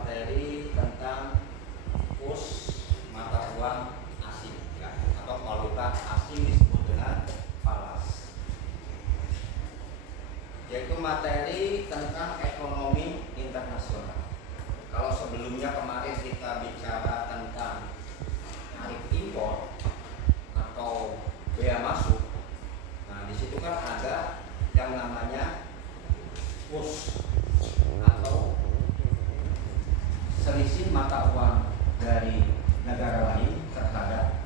materi tentang kurs mata uang asing ya, atau valuta asing disebut dengan falas, yaitu materi tentang ekonomi internasional. Kalau sebelumnya kemarin kita bicara tentang tarif impor atau bea masuk, nah di situ kan ada yang namanya kurs atau selisih mata uang dari negara lain terhadap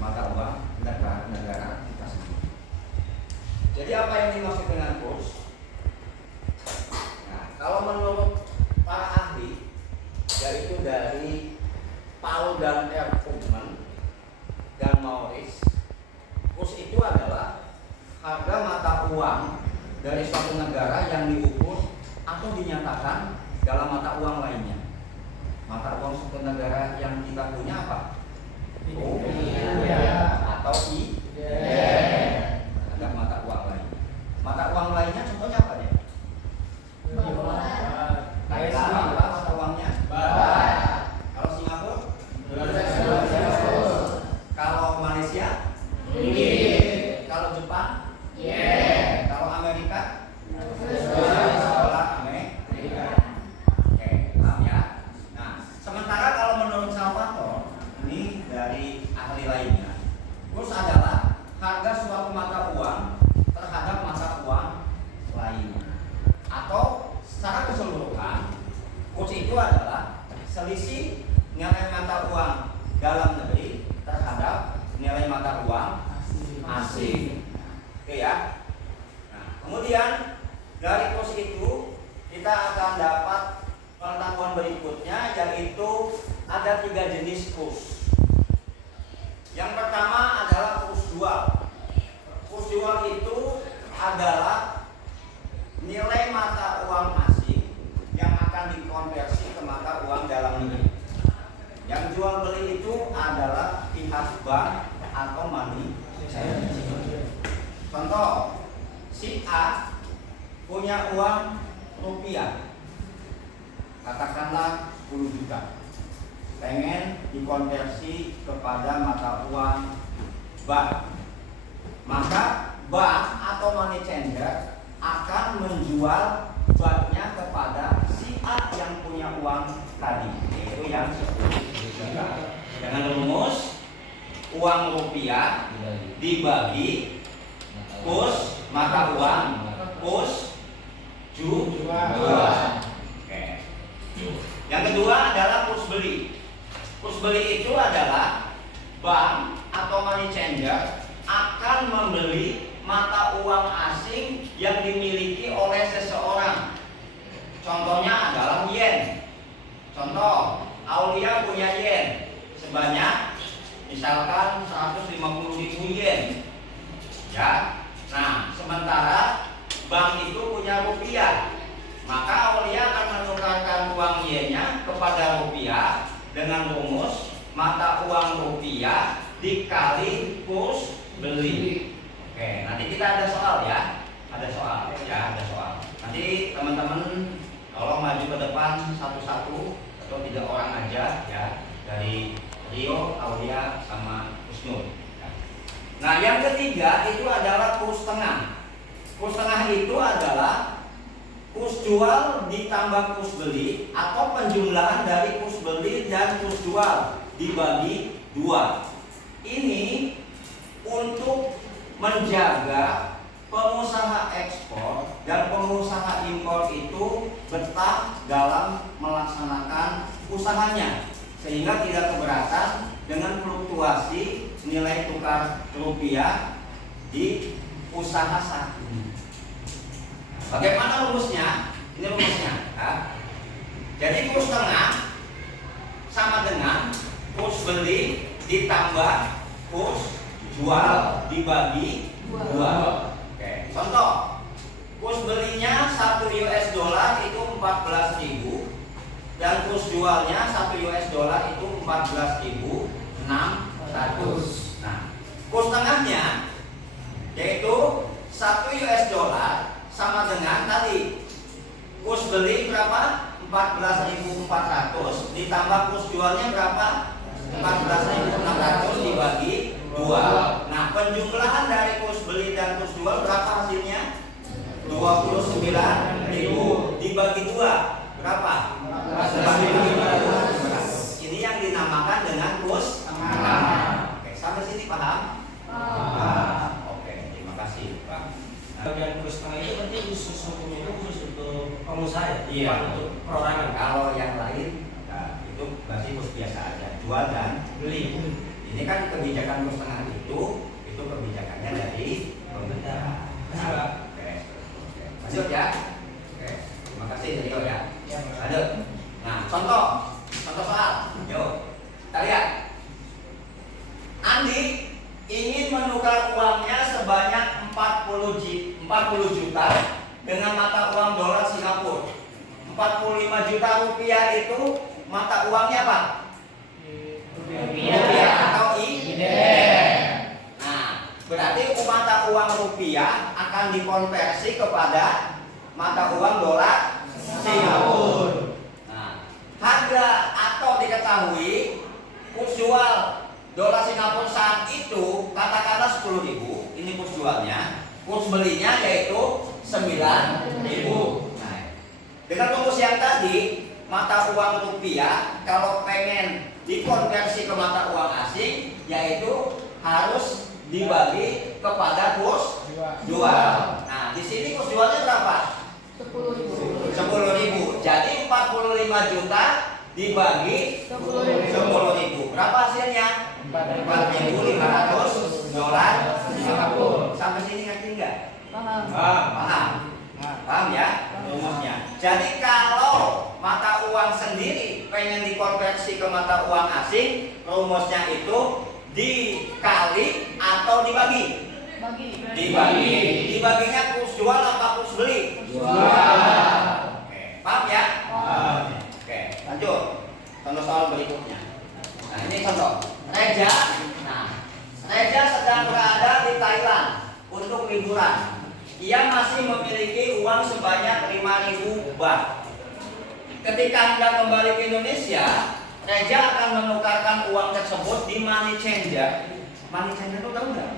mata uang negara kita sendiri. Jadi apa yang dimaksud dengan kurs? Nah, kalau menurut para ahli, yaitu dari Paul dan R. Krugman dan Maurice, kurs itu adalah harga mata uang dari suatu negara yang diukur atau dinyatakan dalam mata uang lainnya. Mata uang suatu negara yang kita punya apa? Rupiah atau yen. Ada mata uang lain. Mata uang lainnya contohnya apa ya? Thailand apa mata uangnya? Baht. Kalau Singapura? Kalau Malaysia? Ringgit. Kalau Jepang? Yen. Kalau Amerika? Dolar Amerika. Oke, paham ya? Nah, sementara kalau menurut Salvatore, ini dari ahli lainnya, kurs adalah harga suatu mata uang terhadap mata uang lainnya. Atau secara keseluruhan, kurs itu adalah selisih nilai mata uang dalam negeri terhadap nilai mata uang asing. Oke ya. Nah, kemudian dari kurs itu kita akan dapat pengetahuan berikutnya, yaitu ada 3 jenis kurs. Yang pertama adalah kurs jual. Kurs jual itu adalah nilai mata uang asing yang akan dikonversi ke mata uang dalam negeri. Yang jual beli itu adalah pihak bank atau money changer. Contoh, si A punya uang rupiah, katakanlah 10 juta, pengen dikonversi kepada mata uang bank, maka bank atau money changer akan menjual banknya kepada si A yang punya uang tadi, yaitu yang 10 juta. Dengan rumus uang rupiah dibagi kurs mata uang kurs jual. Oke. Yang kedua adalah kurs beli. Kurs beli itu adalah bank atau money changer akan membeli mata uang asing yang dimiliki oleh seseorang. Contohnya adalah yen. Contoh, Aulia punya yen sebanyak misalkan 150.000 yen. Ya. Nah, sementara bank itu punya rupiah, maka Aulia akan menukarkan uang yennya kepada rupiah dengan rumus mata uang rupiah dikali kurs beli. Oke, nanti kita ada soal ya. Ada soal. Nanti teman-teman kalau maju ke depan satu-satu atau 3 orang aja ya, dari Rio, Aulia sama Husnul. Nah, yang ketiga itu adalah kurs tengah. Kurs tengah itu adalah kurs jual ditambah kurs beli atau penjumlahan dari kurs beli dan kurs jual dibagi 2. Ini untuk menjaga pengusaha ekspor dan pengusaha impor itu betah dalam melaksanakan usahanya, sehingga tidak keberatan dengan fluktuasi nilai tukar rupiah di usaha saat ini. Bagaimana rumusnya? Ini rumusnya ya. Jadi kurs tengah sama dengan kurs beli ditambah kurs jual dibagi 2. Oke, contoh, kurs belinya 1 US dollar itu 14.000 dan kurs jualnya 1 US dollar itu 14.600. Nah, kurs tengahnya yaitu 1 US dollar sama dengan tadi kurs beli berapa? 14.400 ditambah kurs jualnya berapa? 14.600 dibagi 2. Nah, penjumlahan dari kurs beli dan kurs jual berapa hasilnya? 29.000 dibagi 2 berapa? 11.500. Ini yang dinamakan dengan kurs tengah. Oke, sampai sini paham? Oke, terima kasih Pak. Bagian kurs tengah itu berarti khusus hukum itu khusus untuk pengusaha ya? Iya. Bukan untuk perorangan. Kalau yang lain itu berarti kurs biasa aja, jual dan Beli. ini kan kebijakan kurs tengah itu kebijakannya dari pemerintah. Kasih, Pak. Oke. Lanjut ya. Oke. Terima kasih Rio ya. Lanjut. Nah, contoh soal. Yuk. Kita lihat. Andi ingin menukar uangnya sebanyak 40 juta dengan mata uang dolar Singapura. 45 juta rupiah itu mata uangnya apa? Rupiah atau IDR. Nah, berarti mata uang rupiah akan dikonversi kepada mata uang dolar Singapura. Nah, harga atau diketahui kurs jual dolar Singapura saat itu katakanlah 10.000, ini kurs jualnya. Kurs belinya yaitu 9.000. Nah, dengan rumus yang tadi, mata uang rupiah kalau pengen dikonversi ke mata uang asing, yaitu harus dibagi kepada kurs jual. Nah, di sini kurs jualnya berapa? 10.000. Jadi 45 juta dibagi 10.000. Berapa hasilnya? 4.500 dolar Singapura. Sampai sini ngerti nggak? Paham ya rumusnya. Jadi kalau mata uang sendiri pengen dikonversi ke mata uang asing, rumusnya itu dikali atau dibagi? Dibagi. Dibaginya kurs jual apa kurs beli? Jual. Oke, paham ya? Oke, lanjut. Contoh soal berikutnya. Nah, ini contoh. Reja sedang berada di Thailand untuk liburan. Ia masih memiliki uang sebanyak 5.000 baht. Ketika Anda kembali ke Indonesia, Reja akan menukarkan uang tersebut di money changer. Money changer itu tahu nggak?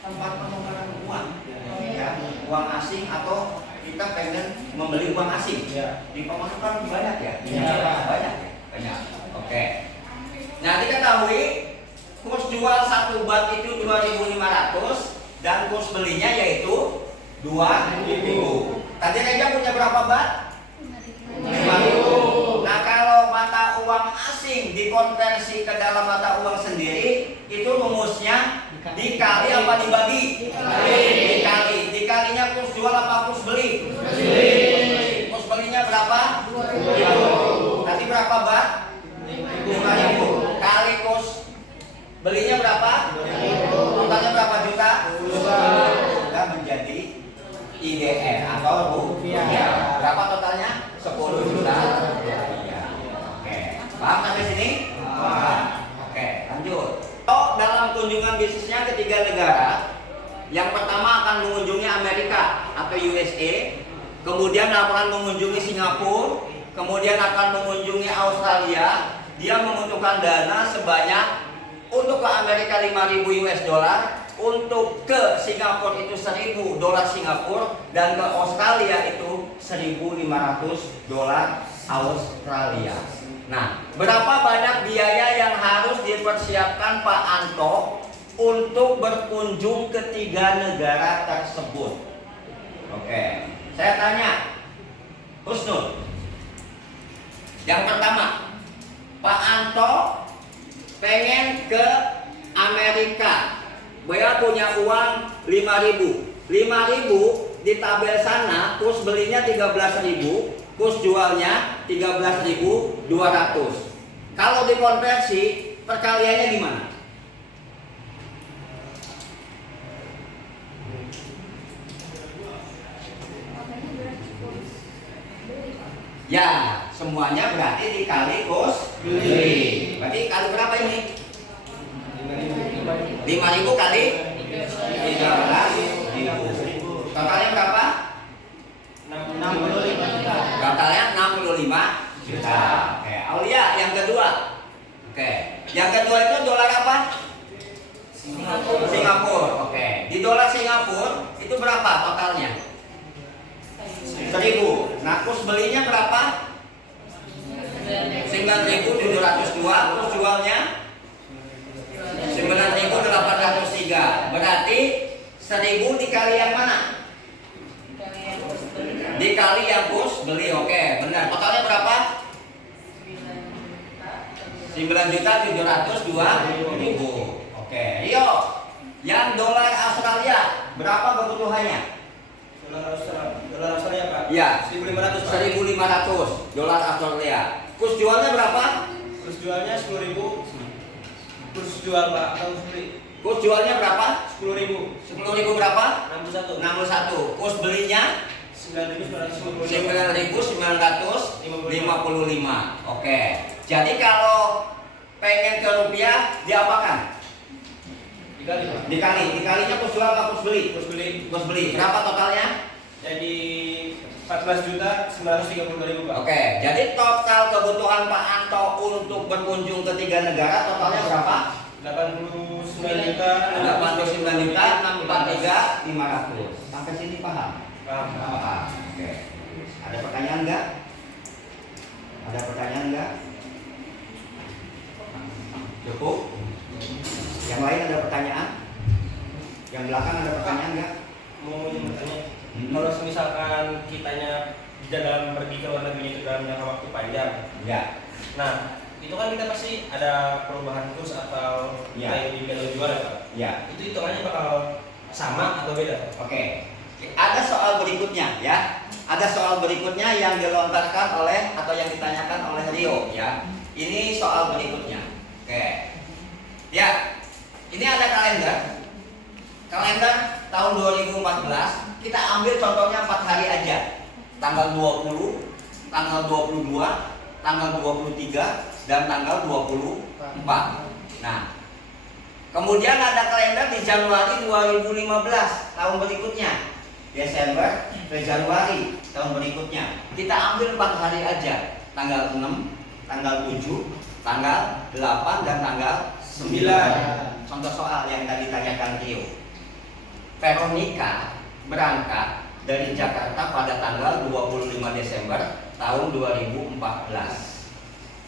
Tempat penukaran uang, ya, uang asing atau kita pengen membeli uang asing. Di pemasukan banyak ya? Banyak. Oke. Nah, diketahui kurs jual 1 baht itu 2.500 dan kurs belinya yaitu 2.000. Tadi Reja punya berapa baht? 5.000. Nah, kalau mata uang asing dikonversi ke dalam mata uang sendiri, itu rumusnya dikali apa dibagi? Dikali. Dikalinya kurs jual apa kurs beli? Kurs belinya berapa? 2.000. Tadi berapa baht? 5.000. Kali kurs belinya berapa? 2.000. Totalnya berapa juta? Sudah menjadi IDR atau rupiah. Berapa totalnya? 10 juta rupiah. Oke, paham sampai sini? Oke, lanjut. Dalam kunjungan bisnisnya ke 3 negara, yang pertama akan mengunjungi Amerika atau USA, kemudian akan mengunjungi Singapura, kemudian akan mengunjungi Australia. Dia membutuhkan dana sebanyak untuk ke Amerika 5.000 US dollar, untuk ke Singapura itu 1.000 dolar Singapura, dan ke Australia itu 1.500 dolar Australia. Nah, berapa banyak biaya yang harus dipersiapkan Pak Anto untuk berkunjung ke 3 negara tersebut? Oke, saya tanya Husnul. Yang pertama, Pak Anto pengen ke Amerika. Dia punya uang 5.000. 5.000 di tabel sana kurs belinya 13.000, kurs jualnya 13.200. Kalau dikonversi perkaliannya gimana? Ya, semuanya berarti dikali kurs beli. Berarti kali berapa ini? 5.000 kali 13.000. Totalnya berapa? 65 juta. Totalnya 65 juta. Oke, Aulia yang kedua. Oke, yang kedua itu dolar apa? Singapura. Oke, di dolar Singapura itu berapa totalnya? 1.000. Nah, kurs belinya berapa? 9.702. Kurs jualnya 9.803. Berarti 1.000 dikali yang mana? Dikali yang kurs beli. Oke, benar. Totalnya berapa? 9.702.000. Oke, Rio. Yang dolar Australia berapa kebutuhannya? Dolar Australia Pak? Ya, 1.500 Pak. 1.500 dolar Australia. Kurs jualnya berapa? Kurs jualnya 10.000. Kurs jual Pak, atau beli? Kurs jualnya berapa? 10.000. 10.000 berapa? 61. 61. Kurs belinya 9.955. Oke. Jadi kalau pengen ke rupiah diapakan? Dikali Pak. Dikalinya kurs jual apa kurs beli? Kurs beli. Kurs beli. Berapa totalnya? Jadi 14.932.000 Pak. Oke. Jadi total kebutuhan Pak Anto untuk berkunjung ke 3 negara totalnya berapa? 89.643.500. Sampai sini paham? Paham. Oke. Ada pertanyaan enggak? Ada pertanyaan enggak? Cukup? Yang lain ada pertanyaan? Yang belakang ada pertanyaan enggak? Mau bertanya, kalau misalkan kitanya dalam pergi ke luar negeri itu dalam jangka waktu panjang, Ya. nah itu kan kita pasti ada perubahan kurs atau Ya. kita yang dijual jual ya Pak? Ya. Itu hitungannya bakal sama atau beda? Oke. Ada soal berikutnya ya. Ada soal berikutnya yang dilontarkan oleh atau yang ditanyakan oleh Rio ya. Ini soal berikutnya. Oke. Ya. Ini ada kalender. Kalender tahun 2014. Kita ambil contohnya 4 hari aja. Tanggal 20, tanggal 22, tanggal 23 dan tanggal 24. Nah, kemudian ada kalender di Januari 2015 tahun berikutnya. Desember ke Januari tahun berikutnya. Kita ambil 4 hari aja. Tanggal 6, tanggal 7, tanggal 8 dan tanggal 9. Contoh soal yang tadi ditanyakan Rio. Veronica berangkat dari Jakarta pada tanggal 25 Desember tahun 2014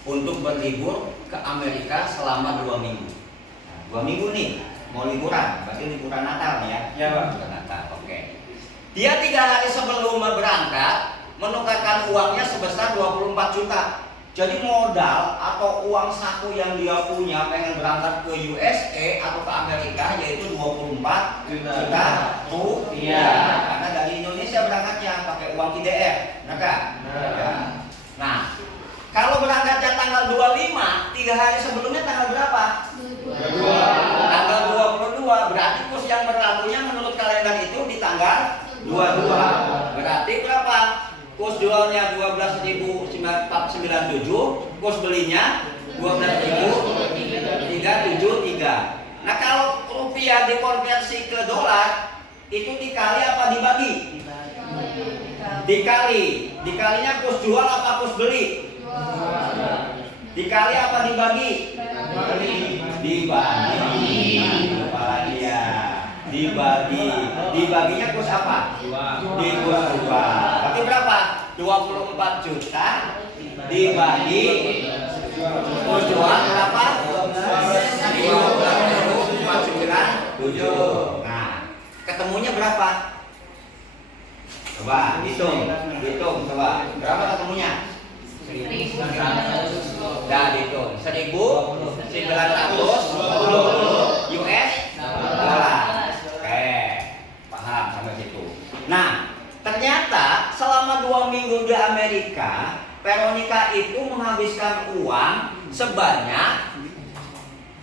untuk berlibur ke Amerika selama 2 minggu. Nah, 2 minggu nih, mau liburan, berarti liburan Natal ya? Ya Pak. Liburan Natal, oke. Dia 3 hari sebelum berangkat menukarkan uangnya sebesar 24 juta. Jadi modal atau uang saku yang dia punya pengen berangkat ke USA atau ke Amerika yaitu 24 juta rupiah. Karena dari Indonesia berangkatnya pakai uang IDR, benar? Nah, kalau berangkatnya tanggal 25, 3 hari sebelumnya tanggal berapa? 22. Tanggal 22, berarti kurs yang berlakunya menurut kalender itu di tanggal 22. Berarti berapa? Kurs jualnya 12.497, kurs belinya 12.373. Nah, kalau rupiah dikonversi ke dolar, itu dikali apa dibagi? Dikali. Dikalinya kurs jual apa kurs beli? Dikali apa dibagi? Dibagi. Apalagi ya? Dibagi. Dibaginya kurs apa? Di kurs 2. Berarti berapa? 24 juta dibagi kurs jual berapa? 12.497. Nah, ketemunya berapa? Coba hitung coba. Berapa ketemunya? 1.900. Dah dihitung. 1.920 US dollar. Oke, paham sampai situ. Nah, ternyata selama 2 minggu di Amerika, Veronica itu menghabiskan uang sebanyak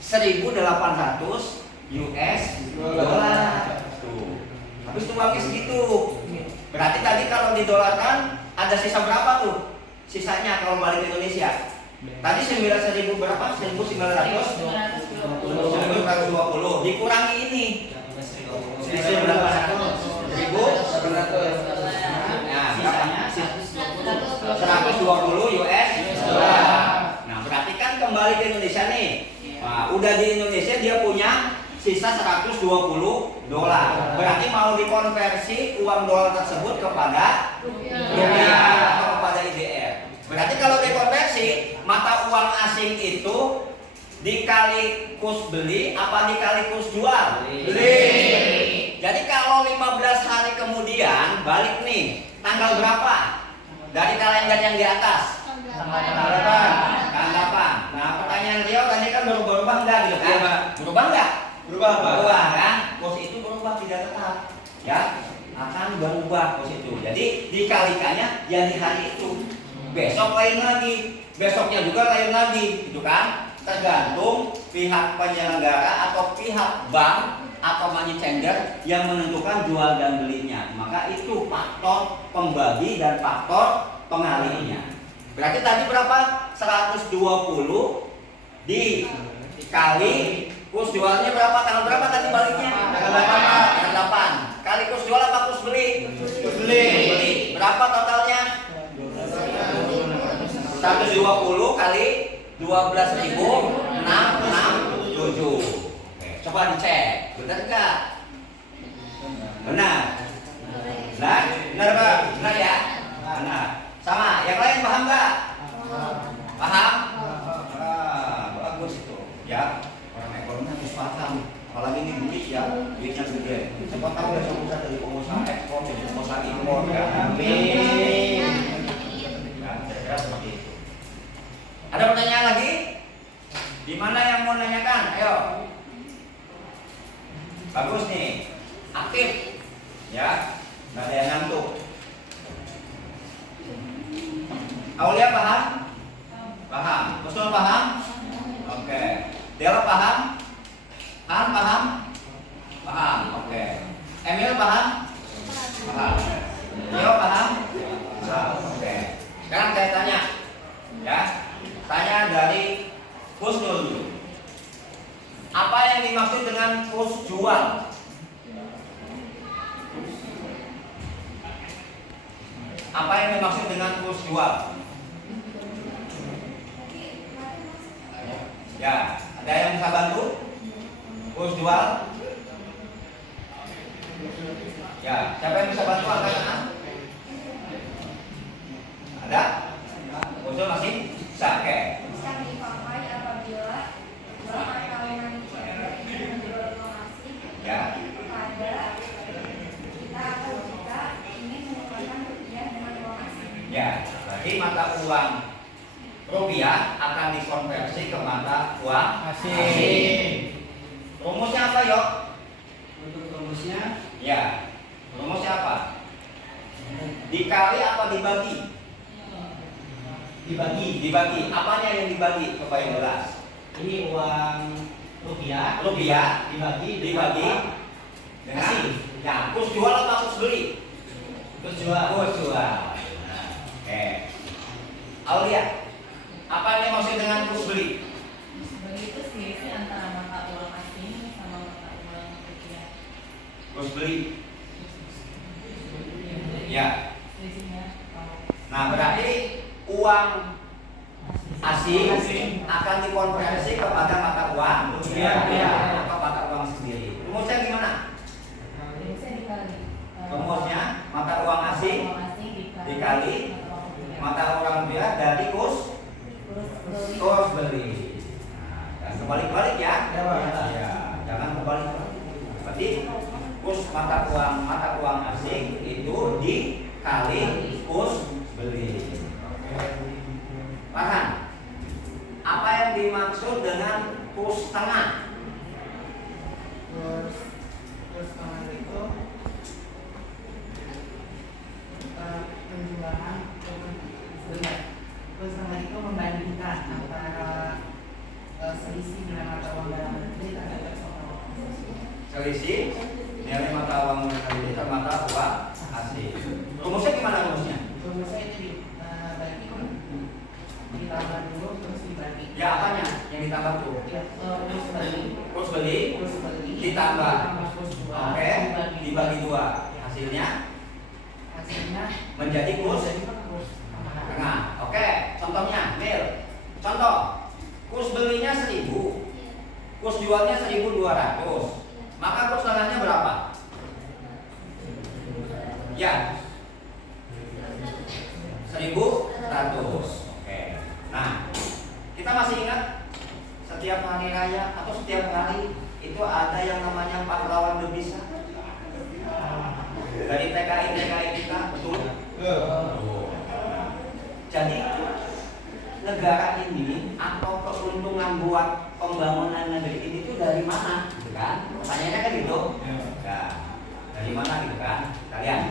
1.800 US dollar. Tuh. Habis itu uangnya segitu. Berarti tadi kalau didolarkan ada sisa berapa tuh? Sisanya kalau balik ke Indonesia. Tadi 9.000 berapa? 1.920 dikurangi ini. 1.900. Nah, berapanya? 120 US dollar. Nah, berarti kan kembali ke Indonesia nih. Nah, udah di Indonesia dia punya sisa 120 dolar. Berarti mau dikonversi uang dolar tersebut kepada rupiah atau kepada IDR. Berarti kalau dikonversi, mata uang asing itu dikali kurs beli apa dikali kurs jual? Beli. Jadi kalau 15 hari kemudian balik nih, tanggal berapa? Dari kalender yang di atas. Tanggal 8. Nah, pertanyaan Rio tadi kan berubah enggak gitu kan? Iya, Berubah enggak? Berubah, Pak. Berubah kan? Kurs itu berubah tidak tetap. Ya, akan berubah kurs itu. Jadi dikalikannya ya di hari itu. Besok lain lagi, besoknya juga lain lagi, gitu kan? Tergantung pihak penyelenggara atau pihak bank atau money changer yang menentukan jual dan belinya. Maka itu faktor pembagi dan faktor pengalihnya. Berarti tadi berapa? 120 dikali kurs jualnya berapa? Tanggal berapa tadi baliknya? Tanggal 8. Kali kurs jual apa kurs beli? Kurs beli. Berapa totalnya? 120 kali 12.667. Coba dicek, benar enggak? Benar. Benar? Benar Pak? Benar ya? Benar. Sama, yang lain paham enggak? Paham? Bagus itu. Ya, orang ekonomi harus paham. Apalagi ini duit ya, duitnya gede. Siapa tahu besok bisa dari pengusaha ekspor, jadi pengusaha impor ya. Amin. Ya, saya seperti itu. Ada pertanyaan lagi? Di mana yang mau nanyakan? Ayo. Bagus nih, aktif, ya, nggak ada yang ngantuk. Aulia paham? Paham. Kusnul paham? Oke. Dela paham? Han paham? Paham. Oke. Emil paham? Paham. Nio paham? Paham. Oke. Sekarang saya tanya, ya, tanya dari Kusnul dulu. Apa yang dimaksud dengan kurs jual? Apa yang dimaksud dengan kurs jual? Ya, ada yang bisa bantu? Kurs jual? Ya, siapa yang bisa bantu angkat tangan? Ada? Usul masih? Bisa, oke. Bisa dipakai apabila perkawinan cewek ingin menjual uang asing Ya. kepada kita atau kita ingin menukarkan rupiah dengan uang asing. Ya, berarti mata uang rupiah akan dikonversi ke mata uang asing. Rumusnya apa, Yok? Untuk rumusnya Ya. Rumusnya apa? Dikali apa dibagi? Dibagi. Apanya yang dibagi? Coba yang jelas. ini uang rupiah Rupiah dibagi dengan ya, kurs jual apa kurs beli? kurs jual. Kurs jual. Oke. Aulia, apa yang maksud dengan kurs beli? Sebagai itu selisih antara mata uang asing sama mata uang rupiah. Kurs beli. Ya. Selisihnya Nah, berarti uang asing akan dikonversi kepada mata uang rupiah atau mata uang sendiri. Rumusnya gimana? Rumusnya dikali. Rumusnya mata uang asing Uang asing dikali mata uang rupiah dari kurs beli. Nah, dan kebalik-balik ya. Ya, jangan kebalik-balik. Berarti kurs mata uang asing itu dikali kurs beli. Paham? Apa yang dimaksud dengan kurs tengah? Kurs tengah itu penjualan sebentar. Kurs tengah itu membandingkan antara selisih nilai mata uang dalam negeri terhadap mata uang asing. Selisih nilai mata uang negeri terhadap mata uang asing. Rumusnya gimana rumusnya? Rumusnya itu dibagi ditambah dulu terus dibagi. Ya, apanya yang ditambah tuh? Ya, kurs beli Kurs beli ditambah. kurs jual Oke, dibagi dua. Hasilnya hasilnya menjadi kurs jadi kurs tengah. tengah. jualnya 1.200. Maka kurs tanahnya berapa? Ya, 1.100. Oke. Nah, kita masih ingat setiap hari raya atau setiap hari itu ada yang namanya pahlawan devisa dari TKI kita, betul? Jadi negara ini atau keuntungan buat pembangunan negeri ini itu dari mana, gitu kan? Pertanyaannya kan gitu. Nah, dari mana gitu kan? Kalian?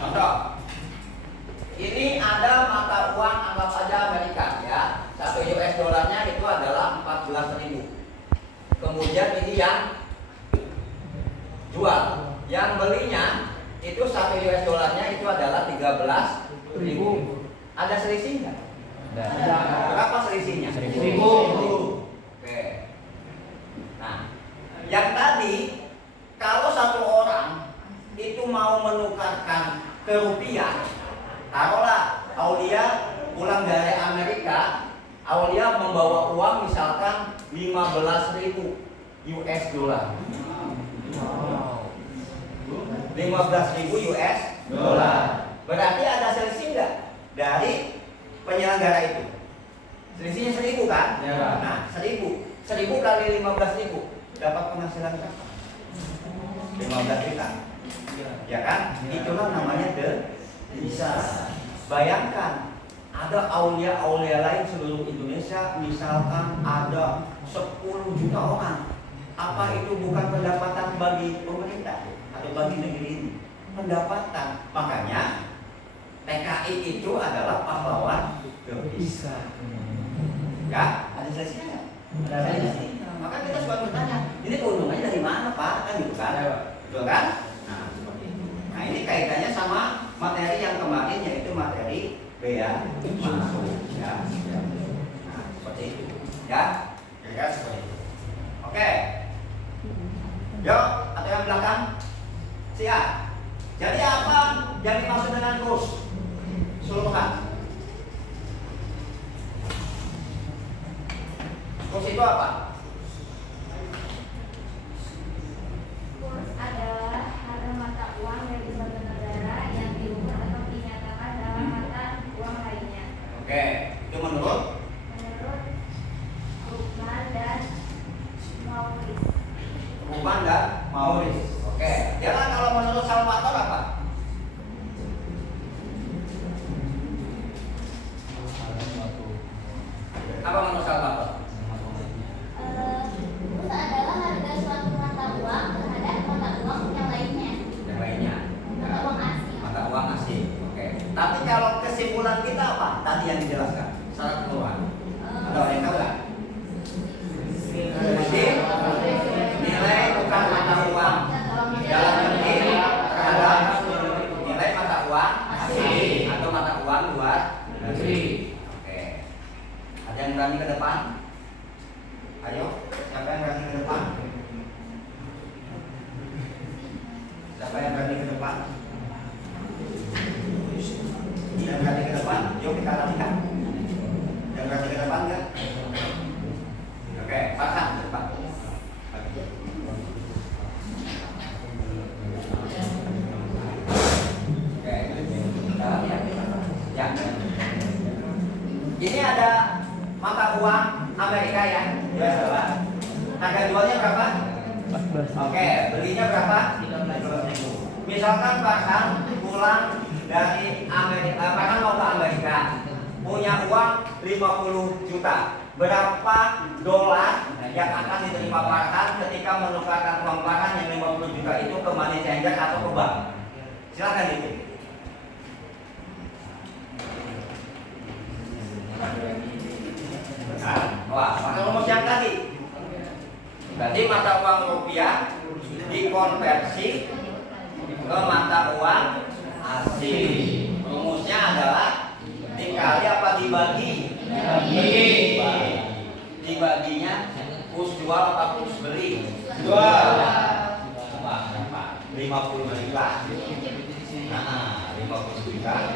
Contoh, ini ada mata uang anggap saja Amerika ya. 1 US dollarnya itu adalah 14.000. Kemudian ini yang jual, yang belinya itu 1 US dollarnya itu adalah 13.000. Ada selisih nggak? Berapa selisihnya? 1.000. Oke. Nah, yang tadi kalau satu orang itu mau menukarkan ke rupiah, taruhlah Aulia pulang dari Amerika, Aulia membawa uang misalkan 15.000 US dollar. 15.000 US dollar. Berarti ada selisih nggak dari penyelenggara itu? Selisihnya 1.000 kan? Ya. Nah, 1.000 kali 15.000 dapat penghasilan berapa? 15 juta. Ya kan? Itulah namanya devisa. Bayangkan ada aulia lain seluruh Indonesia, misalkan ada 10 juta orang. Apa itu bukan pendapatan bagi pemerintah atau bagi negeri ini? Pendapatan. Makanya TKI itu adalah pahlawan devisa. Ya, ada selisihnya. Ada selisih. Maka kita suka bertanya, ini keuntungannya dari mana Pak? Kan gitu kan? Betul kan? Nah, seperti itu. Nah, ini kaitannya sama materi yang kemarin, yaitu materi bea masuk. Ya. Nah, seperti itu. Ya, kira-kira seperti itu. Oke. Yuk, atau yang belakang? Siap. Jadi apa yang dimaksud dengan kurs? Keseluruhan. Kurs itu apa? Kurs adalah harga mata uang dari suatu negara yang diubah atau dinyatakan dalam mata uang lainnya. Oke, itu menurut Rukman dan Maurice. Rukman dan Maurice. Oke, jalan kalau menurut Salvatore apa? Apa menurut Salvatore? Kurs adalah harga suatu mata uang terhadap mata uang yang lainnya. Yang lainnya. Mata uang asing. Mata uang asing. Oke. Tapi kalau kesimpulan kita apa? Tadi yang dijelaskan. Syarat keluar. Ada orang yang tahu nggak? Jadi nilai tukar mata uang dalam negeri terhadap nilai mata uang asing atau mata uang luar negeri. Oke. Ada yang berani ke depan? Ayo, siapa yang berani ke depan? Siapa yang berani ke depan? Yang berani ke depan? Yuk kita latihan. Yang berani ke depan enggak? Oke, Farhan ke depan. Oke, kita latihan. Ya. Ini ada mata uang Amerika ya, US dollar. Harga jualnya berapa? 14. Oke, belinya berapa? 13.000. Misalkan Farhan pulang dari Amerika, Farhan mau ke Amerika, punya uang 50 juta. Berapa dolar yang akan diterima Farhan ketika menukarkan uang Farhan yang 50 juta itu ke money changer atau ke bank? Silakan itu. Wah, maka rumus yang tadi. Berarti mata uang rupiah dikonversi ke mata uang asing. Rumusnya adalah dikali apa dibagi? Dibaginya kurs jual apa kurs beli? Jual. 50 juta. Nah, 50 juta.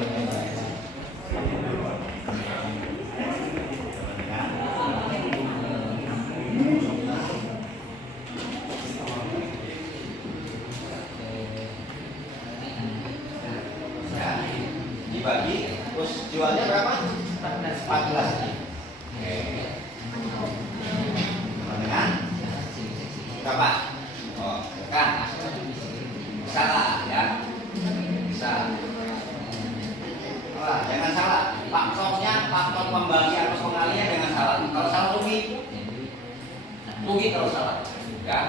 Ya, dibagi, terus jualnya berapa? 14. Oke. Dengan berapa? Oh, kan? Salah ya. Salah. Salah, jangan salah. Faktor pembagi atau pengalinya jangan salah. Kalau salah rugi kalau salah. Ya.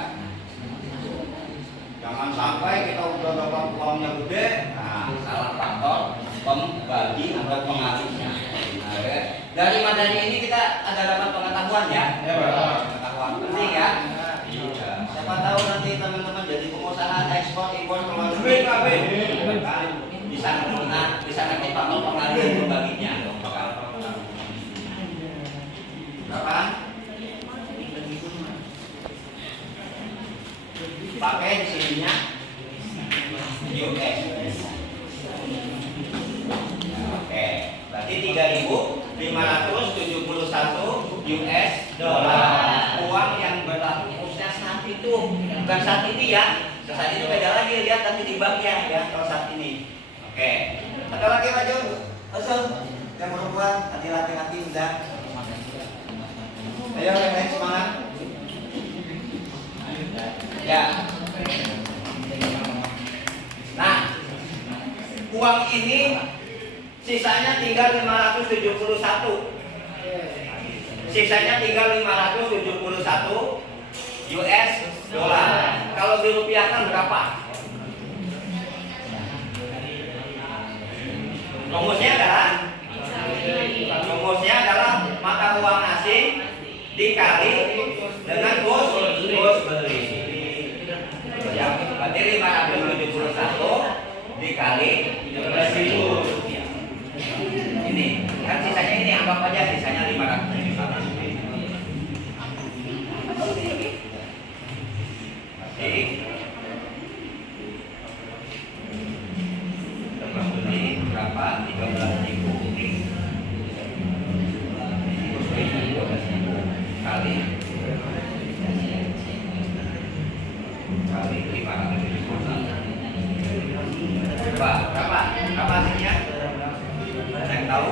Jangan sampai kita udah dapat uangnya gede, nah salah faktor pembagi atau pengalinya. Nah, ya. Dari materi ini kita ada dapat pengetahuan ya. Pengetahuan penting ya. Iya. Siapa tahu nanti teman-teman jadi pengusaha ekspor impor ke luar negeri. Bisa nanti faktor pengalih dan pembaginya. Berapa? Pakai di sininya US. Oke, berarti 3.571 US dollar. Uang yang berlaku khususnya saat itu, bukan saat ini ya. Saat itu beda lagi, lihat tapi di banknya ya kalau saat ini. Oke, ada lagi Pak Jun? Langsung yang perempuan, tadi laki-laki udah. Ayo yang lain semangat. Ya. Nah, uang ini sisanya tinggal 571. Sisanya tinggal 571 US dollar. Kalau dirupiahkan berapa? Rumusnya adalah mata uang asing dikali dengan kurs beli. Ya, berarti 571 dikali 12.000. Ini kan sisanya ini anggap aja sisanya 571. Jadi lepas beli berapa? 13.000 kali 571. Berapa hasilnya? Ada yang tahu?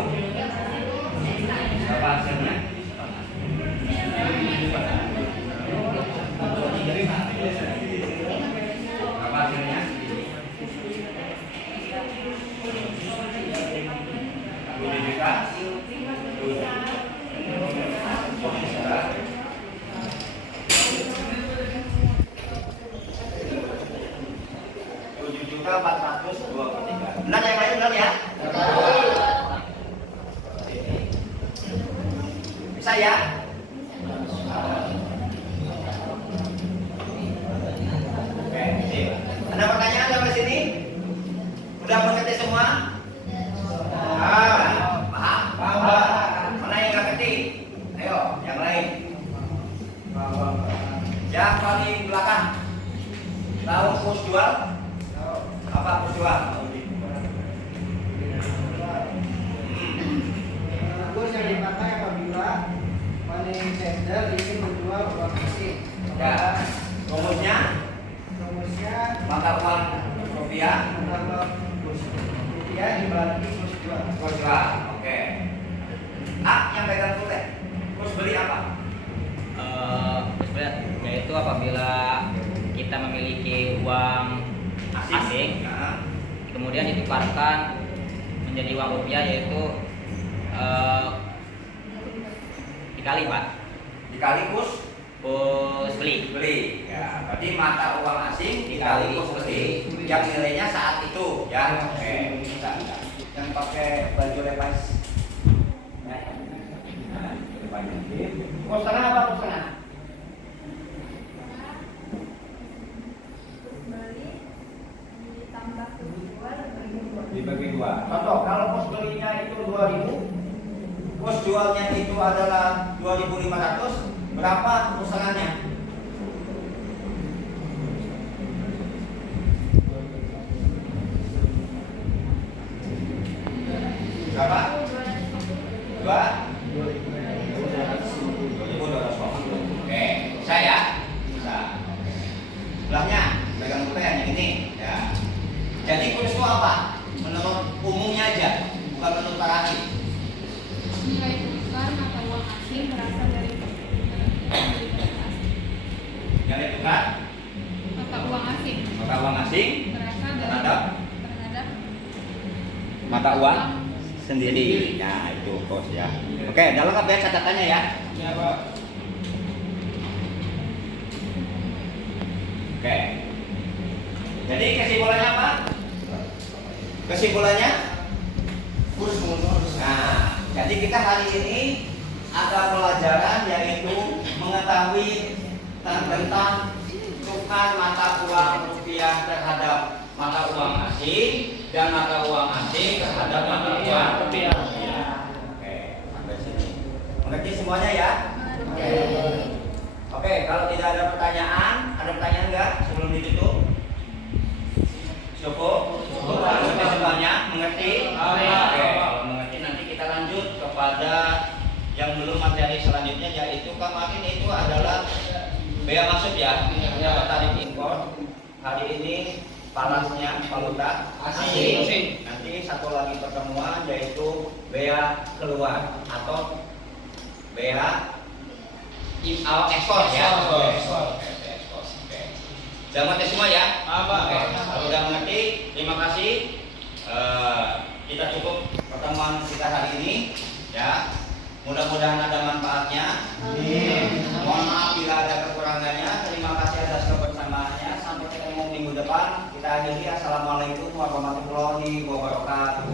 Berapa hasilnya? Berapa hasilnya? 7 juta. 7.423. Benar yang lain benar ya? Bisa ya? Oke, sip. Ada pertanyaan sampai sini? Udah mengerti semua? Paham? Mana yang nggak ngerti? Ayo, yang lain. Yang paling belakang. Tahu kurs jual? Apa kurs jual? Kurs yang dipakai apabila money changer ingin menjual uang asing. Ya. Rumusnya mata uang rupiah dibagi kurs jual. kurs jual. Oke. Yang pegang dulu deh. Kurs beli apa? Yaitu apabila kita memiliki uang asing, kemudian ditukarkan menjadi uang rupiah, yaitu dikali Pak. Dikali kurs beli. Ya, berarti mata uang asing dikali kurs beli yang nilainya saat itu ya. Oke. Bisa. Yang pakai baju lepas. Ya. Nah, kurs tengah apa kurs tengah? Dibagi dua. Contoh, kalau kos belinya itu 2.000, kos jualnya itu adalah 2.500, berapa kos tengahnya? yang ini. Ya. Jadi kurs itu apa? Menurut umumnya aja, bukan menurut para ahli. Nilai tukar mata uang asing berasal dari Nilai tukar mata uang asing mata uang asing berasal dari terhadap mata uang sendiri. Nah, itu kos ya. Oke, udah lengkap ya catatannya ya. Ya Pak. Oke. Jadi kesimpulannya apa? Kesimpulannya kurs menurut. Nah, jadi kita hari ini ada pelajaran yaitu mengetahui tentang tukar mata uang rupiah terhadap mata uang asing dan mata uang asing terhadap mata uang rupiah. Oke, sampai sini. Mengerti semuanya ya? Oke, kalau tidak ada pertanyaan enggak sebelum ditutup? Cukup? Mengerti semuanya? Mengerti? Oke, kalau mengerti nanti kita lanjut kepada yang belum materi selanjutnya, yaitu kemarin itu adalah bea masuk ya, ternyata tarif impor. Hari ini palasnya valuta asing. Nanti satu lagi pertemuan yaitu bea keluar atau bea ekspor ya. Ekspor. Oke. Sudah mengerti semua ya? Oke. Kalau sudah mengerti, terima kasih. Kita cukup pertemuan kita hari ini ya. Mudah-mudahan ada manfaatnya. Mohon maaf bila ada kekurangannya. Terima kasih atas kebersamaannya. Sampai ketemu minggu depan. Kita akhiri. Assalamualaikum warahmatullahi wabarakatuh.